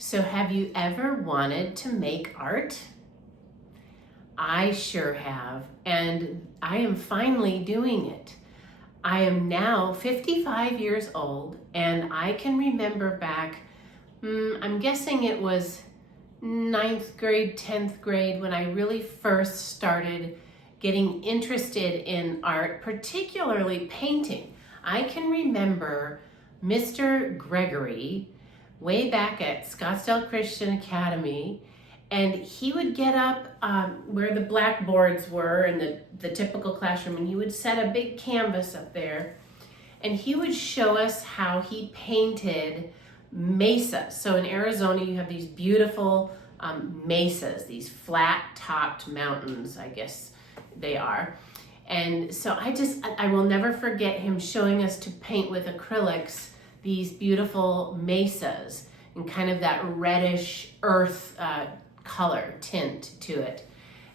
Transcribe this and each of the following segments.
So have you ever wanted to make art? I sure have, and I am finally doing it. I am now 55 years old, and I can remember back, I'm guessing it was ninth grade, 10th grade, when I really first started getting interested in art, particularly painting. I can remember Mr. Gregory way back at Scottsdale Christian Academy, and he would get up where the blackboards were in the typical classroom, and he would set a big canvas up there, and he would show us how he painted mesas. So in Arizona, you have these beautiful mesas, these flat-topped mountains, I guess they are. And so I will never forget him showing us to paint with acrylics these beautiful mesas and kind of that reddish earth color tint to it.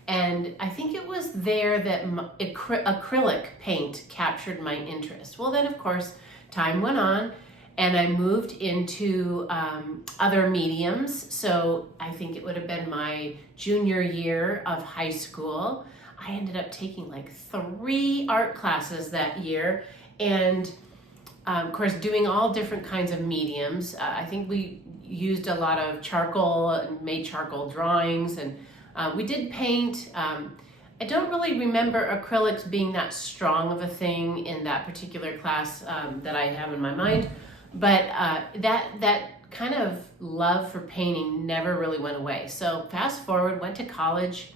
And I think it was there that acrylic paint captured my interest. Well, then of course, time went on and I moved into other mediums. So I think it would have been my junior year of high school. I ended up taking like 3 art classes that year, and of course, doing all different kinds of mediums. I think we used a lot of charcoal and made charcoal drawings, and we did paint. I don't really remember acrylics being that strong of a thing in that particular class that I have in my mind, but that kind of love for painting never really went away. So fast forward, went to college.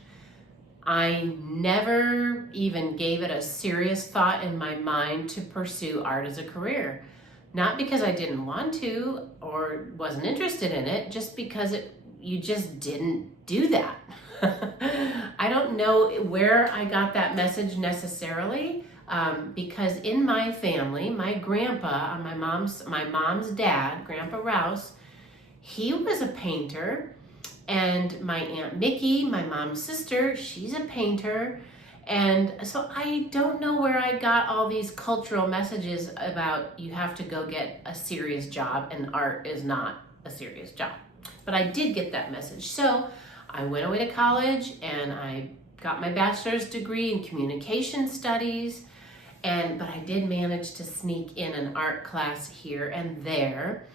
I never even gave it a serious thought in my mind to pursue art as a career. Not because I didn't want to or wasn't interested in it, just because you just didn't do that. I don't know where I got that message necessarily, because in my family, my grandpa, my mom's dad, Grandpa Rouse, he was a painter. And my Aunt Mickey, my mom's sister, she's a painter. And so I don't know where I got all these cultural messages about you have to go get a serious job and art is not a serious job. But I did get that message. So I went away to college and I got my bachelor's degree in communication studies. But I did manage to sneak in an art class here and there.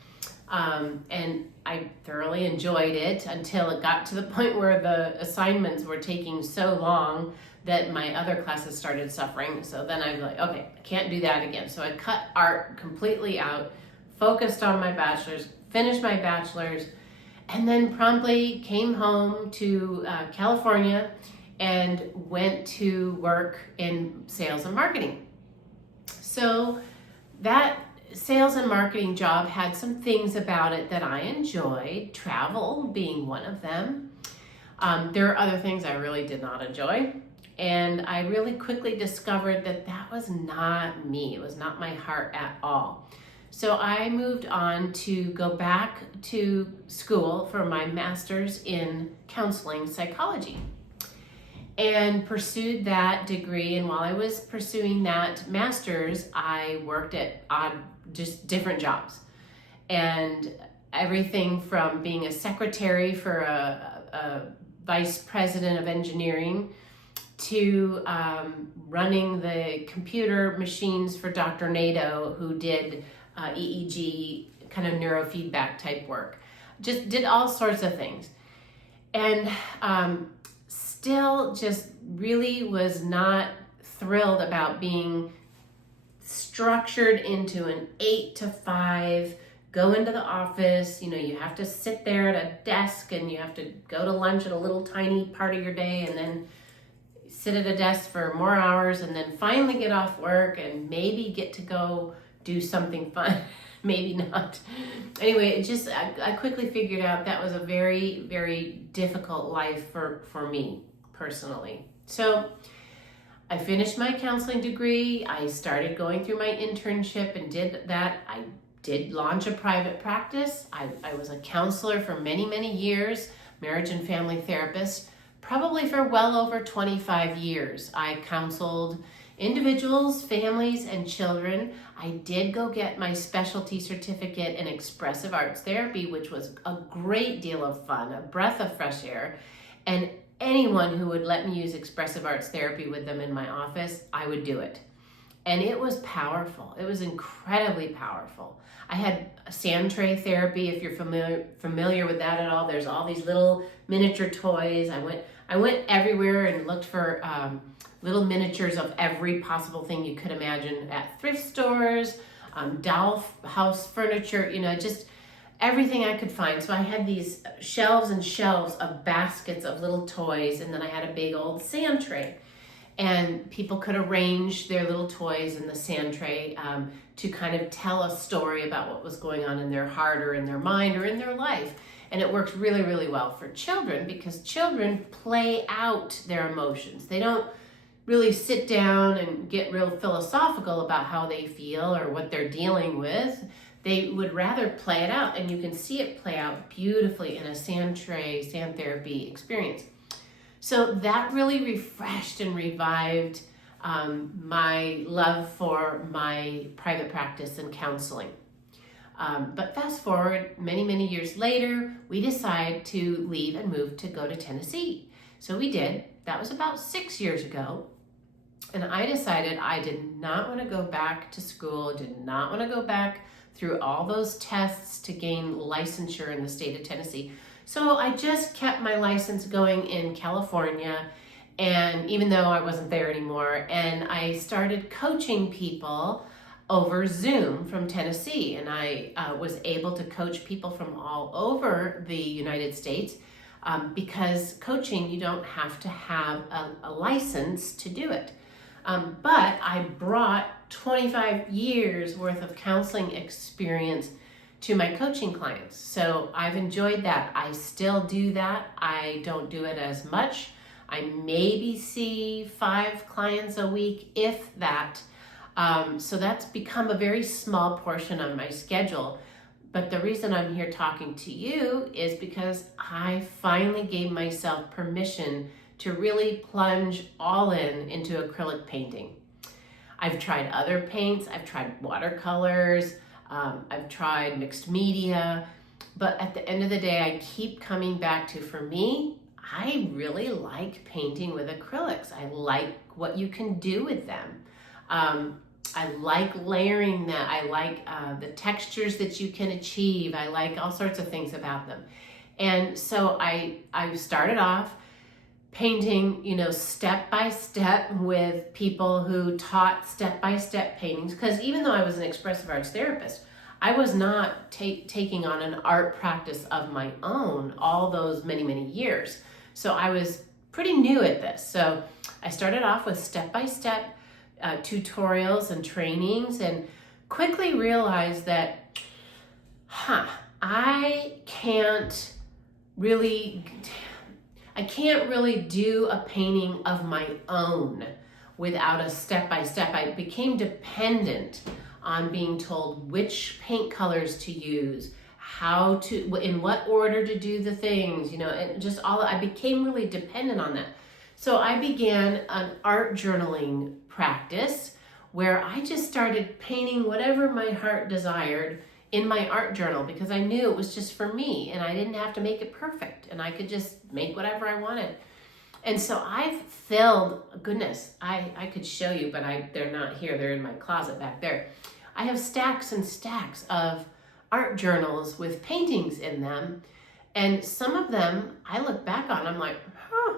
And I thoroughly enjoyed it until it got to the point where the assignments were taking so long that my other classes started suffering. So then I was like, okay, I can't do that again. So I cut art completely out, focused on my bachelor's, finished my bachelor's, and then promptly came home to California and went to work in sales and marketing. So that sales and marketing job had some things about it that I enjoyed, travel being one of them. There are other things I really did not enjoy, and I really quickly discovered that was not me. It was not my heart at all. So I moved on to go back to school for my master's in counseling psychology and pursued that degree. And while I was pursuing that master's, I worked at just different jobs, and everything from being a secretary for a vice president of engineering to running the computer machines for Dr. Nato, who did EEG kind of neurofeedback type work. Just did all sorts of things, and still just really was not thrilled about being structured into an 8 to 5, go into the office, you have to sit there at a desk and you have to go to lunch at a little tiny part of your day and then sit at a desk for more hours and then finally get off work and maybe get to go do something fun, maybe not. Anyway, I quickly figured out that was a very, very difficult life for me personally. So I finished my counseling degree. I started going through my internship and did that. I did launch a private practice. I was a counselor for many, many years, marriage and family therapist, probably for well over 25 years. I counseled individuals, families, and children. I did go get my specialty certificate in expressive arts therapy, which was a great deal of fun, a breath of fresh air. And anyone who would let me use expressive arts therapy with them in my office, I would do it. And it was powerful. It was incredibly powerful. I had sand tray therapy, if you're familiar with that at all. There's all these little miniature toys. I went everywhere and looked for little miniatures of every possible thing you could imagine at thrift stores, doll house furniture, just everything I could find. So I had these shelves and shelves of baskets of little toys, and then I had a big old sand tray. And people could arrange their little toys in the sand tray to kind of tell a story about what was going on in their heart or in their mind or in their life. And it works really, really well for children because children play out their emotions. They don't really sit down and get real philosophical about how they feel or what they're dealing with. They would rather play it out, and you can see it play out beautifully in a sand tray, sand therapy experience. So that really refreshed and revived my love for my private practice and counseling. But fast forward many, many years later, we decided to leave and move to go to Tennessee. So we did. That was about 6 years ago. And I decided I did not want to go back to school, did not want to go back through all those tests to gain licensure in the state of Tennessee. So I just kept my license going in California, and even though I wasn't there anymore, and I started coaching people over Zoom from Tennessee, and I was able to coach people from all over the United States because coaching, you don't have to have a license to do it. But I brought 25 years worth of counseling experience to my coaching clients. So I've enjoyed that. I still do that. I don't do it as much. I maybe see 5 clients a week, if that. So that's become a very small portion of my schedule. But the reason I'm here talking to you is because I finally gave myself permission to really plunge all into acrylic painting. I've tried other paints. I've tried watercolors. I've tried mixed media, but at the end of the day, I keep coming back to, for me, I really like painting with acrylics. I like what you can do with them. I like layering that. I like the textures that you can achieve. I like all sorts of things about them. And so I started off painting, step by step with people who taught step-by-step paintings. Because even though I was an expressive arts therapist, I was not taking on an art practice of my own all those many, many years. So I was pretty new at this. So I started off with step-by-step tutorials and trainings, and quickly realized that, I can't really do a painting of my own without a step-by-step. I became dependent on being told which paint colors to use, in what order to do the things, and I became really dependent on that. So I began an art journaling practice where I just started painting whatever my heart desired in my art journal, because I knew it was just for me and I didn't have to make it perfect and I could just make whatever I wanted. And so I've filled, goodness, I could show you, but they're not here. They're in my closet back there. I have stacks and stacks of art journals with paintings in them. And some of them I look back on, I'm like,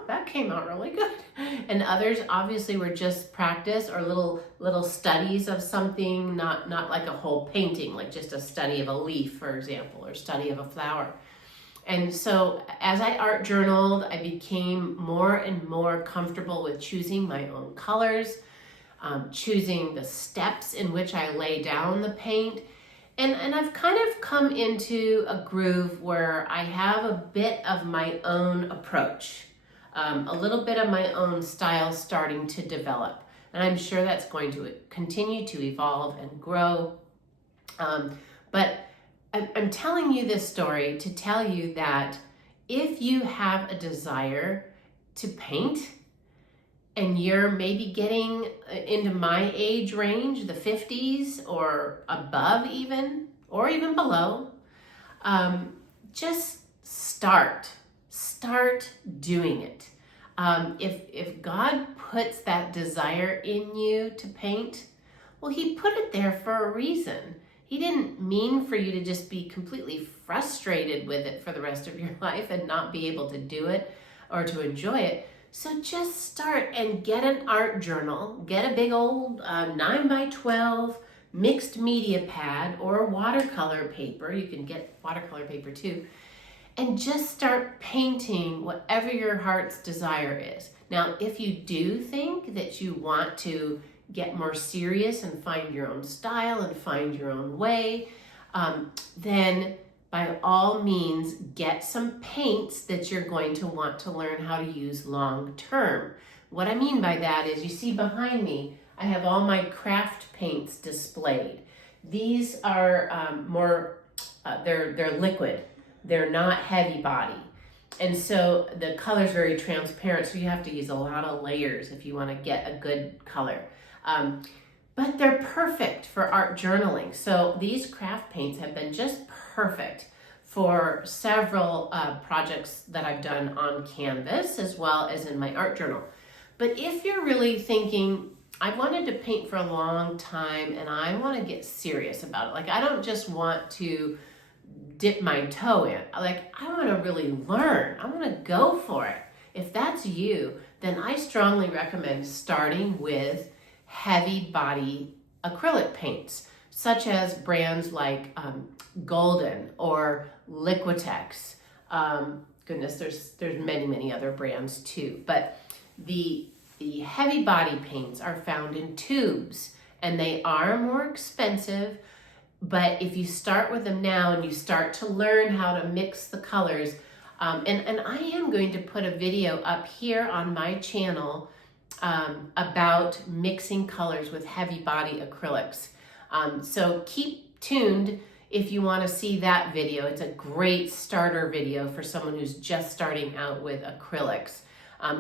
that came out really good. And others obviously were just practice or little studies of something, not like a whole painting, like just a study of a leaf, for example, or study of a flower. And so as I art journaled, I became more and more comfortable with choosing my own colors, choosing the steps in which I lay down the paint. And I've kind of come into a groove where I have a bit of my own approach, a little bit of my own style starting to develop. And I'm sure that's going to continue to evolve and grow. But I'm telling you this story to tell you that if you have a desire to paint, and you're maybe getting into my age range, the 50s or above even, or even below, just start doing it. If God puts that desire in you to paint, well, he put it there for a reason. He didn't mean for you to just be completely frustrated with it for the rest of your life and not be able to do it or to enjoy it. So just start and get an art journal, get a big old 9x12 mixed media pad or watercolor paper. You can get watercolor paper too. And just start painting whatever your heart's desire is. Now, if you do think that you want to get more serious and find your own style and find your own way, then by all means, get some paints that you're going to want to learn how to use long term. What I mean by that is, you see behind me, I have all my craft paints displayed. These are they're liquid. They're not heavy body. And so the color's very transparent, so you have to use a lot of layers if you want to get a good color. But they're perfect for art journaling. So these craft paints have been just perfect for several projects that I've done on canvas as well as in my art journal. But if you're really thinking, I wanted to paint for a long time and I want to get serious about it. Like, I don't just want to dip my toe in. Like, I want to really learn. I want to go for it. If that's you, then I strongly recommend starting with heavy body acrylic paints, such as brands like Golden or Liquitex. Goodness, there's many other brands too. But the heavy body paints are found in tubes, and they are more expensive. But if you start with them now and you start to learn how to mix the colors, and I am going to put a video up here on my channel about mixing colors with heavy body acrylics. So keep tuned if you want to see that video. It's a great starter video for someone who's just starting out with acrylics,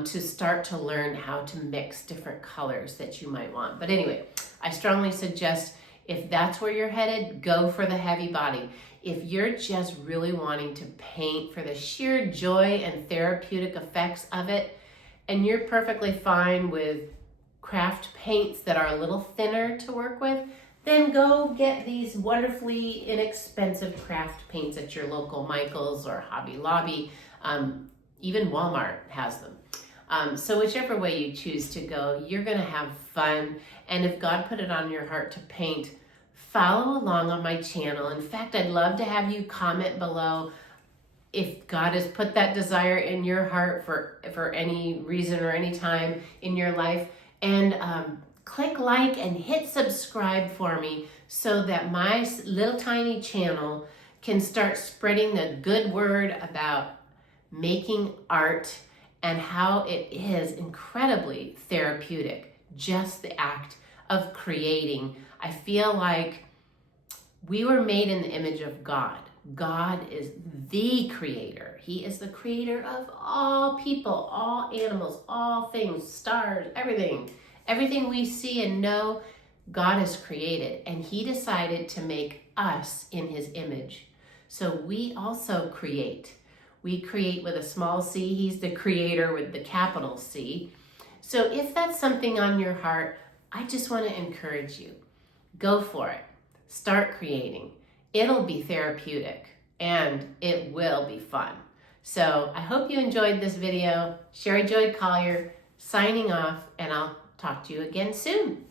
to start to learn how to mix different colors that you might want. But anyway, I strongly suggest, if that's where you're headed, go for the heavy body. If you're just really wanting to paint for the sheer joy and therapeutic effects of it, and you're perfectly fine with craft paints that are a little thinner to work with, then go get these wonderfully inexpensive craft paints at your local Michael's or Hobby Lobby. Even Walmart has them. So whichever way you choose to go, you're going to have fun. And if God put it on your heart to paint, follow along on my channel. In fact, I'd love to have you comment below if God has put that desire in your heart for any reason or any time in your life. And click like and hit subscribe for me so that my little tiny channel can start spreading the good word about making art and how it is incredibly therapeutic, just the act of creating. I feel like we were made in the image of God. God is the creator. He is the creator of all people, all animals, all things, stars, everything. Everything we see and know, God has created, and he decided to make us in his image. So we also create. We create with a small c. He's the creator with the capital C. So if that's something on your heart, I just want to encourage you. Go for it. Start creating. It'll be therapeutic and it will be fun. So I hope you enjoyed this video. Sherry Joy Collier signing off, and I'll talk to you again soon.